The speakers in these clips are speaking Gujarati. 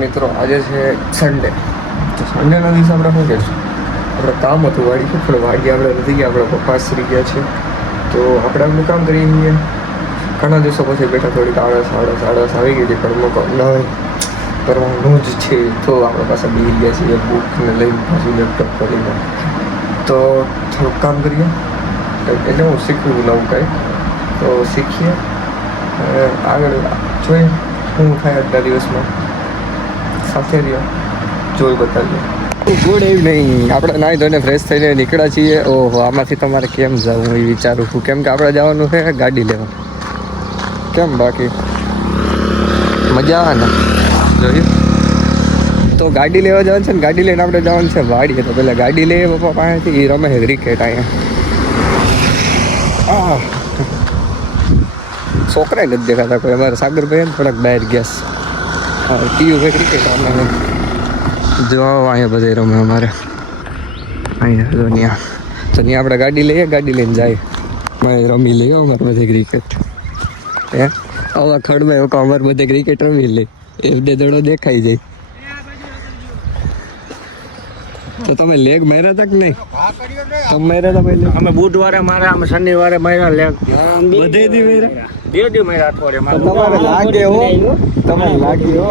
મિત્રો આજે છે સન્ડે, તો સન્ડેના દિવસે આપણે શું કહીશું, આપણે કામ હતું વાડી પણ વાડી આપણે નથી ગયા, આપણા પપ્પા શ્રી ગયા છે. તો આપણે આપણું કામ કરીએ છીએ. ઘણા દિવસો પછી બેઠા, થોડીક આળસ આવી ગઈ હતી, પણ નવે કરવાનું જ છે. તો આપણા પાસે બેસી ગયા છીએ બુકને લઈને, પાછું લેપટોપ કરીને. તો થોડુંક કામ કરીએ, એટલે હું શીખવું નવું કંઈ, તો શીખીએ. આગળ જોઈએ શું થાય આજના દિવસમાં. સાથે રહ્યો, જોઈ બતાવીએ. Good evening. આપણે નાહી ધોઈને ફ્રેશ થઈને નીકળ્યા છીએ. ઓહો, આમાંથી તમારે કેમ જવું હું એ વિચારું છું, કેમ કે આપણે જવાનું છે ગાડી લેવા. કેમ બાકી મજા આવે ને? જોયું તો ગાડી લેવા જવાનું છે ને, ગાડી લઈને આપણે જવાનું છે વાડીએ. તો પેલા ગાડી લઈએ પપ્પા પાસેથી, એ રમે છે ક્રિકેટ અહીંયા. છોકરા નથી દેખાતા કોઈ. અમારા સાગરભાઈ ને થોડાક બહાર ગયા ટીયુ ભાઈ ક્રિકેટ અમે જો અહીંયા બધા રમે અમારે અહીંયા તો ત્યાં. તો ત્યાં આપણે ગાડી લઈએ, ગાડી લઈને જાય રમી લઈએ અમારે બધે ક્રિકેટ. હે આવા ખડમાં એવું અમારે બધે ક્રિકેટ રમી લે, એ બે દડો દેખાઈ જાય. તો તમે લેગ માર્યા હતા કે નહીં? તમે માર્યા હતા પહેલે? અમે બુધવારે માર્યા, અમે શનિવારે માર્યા લેગ. બધે દી માર્યા? બે દી માર્યા અઠવાડિયે. તમારે લાગે હો, તમને લાગે હો.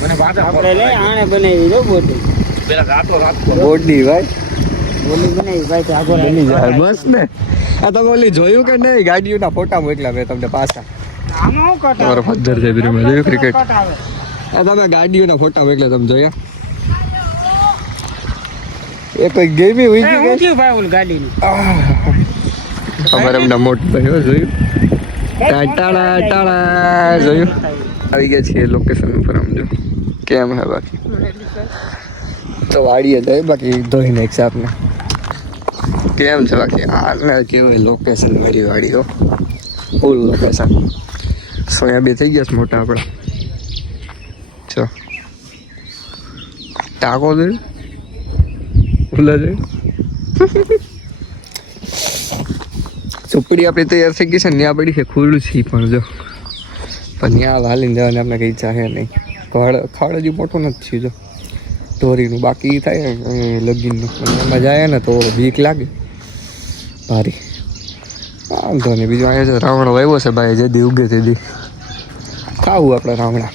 મને પાછા આપણે લે આણે બનાવી દો બોડી. પેલા રાતો બોડી ભાઈ બોડી બનાવી ભાઈ તો આગળ બની જાય બસ ને. આ તમે ઓલી જોયું કે નહીં? ગાડીઓના ફોટા મોકલા મેં તમને પાછા. આમાં હું કટ તમારો ફાધર છે બીરમાં જોયું ક્રિકેટ. કટ આવે. આ તમે ગાડીઓના ફોટા મોકલા, તમે જોયા? એ કોઈ ગેમી હોય એ છે હું થયું ભાઈ ઓલી ગાડીની. અમારે એમના મોટ ભાઈ જોયું. ટાટા જોયું. આવી ગયા છીએ લોકેશન ઉપર. આમ જો કેમ હે બાકી તો વાડીએ જાય, બાકી ધોઈ નાખશે આપને. કેમ છે બાકી? આને કેવું લોકેશન મારી વાડીઓ, ફૂલ લોકેશન. સોયા બે થઈ ગયા છે મોટા આપણા. ચો ટાકો જોયું, ફૂલા જોયું. ઝૂંપડી આપણી તૈયાર થઈ ગઈ છે ને, ત્યાં પડી છે ખુલ્લું છે પણ જો, પણ ત્યાં હાલીને જવાની આપણે કંઈ ઈચ્છા છે નહીં. ખડ હજુ મોટું નથી થયું જો, ઢોરીનું બાકી થાય લગીનનું, એમાં જાય ને તો બીક લાગે ભારી. વાંધો નહીં. બીજું અહીંયા રાવણ વાવ્યો છે ભાઈ, જે દી ઉગે તે દી ખાવું આપણે રાવણા.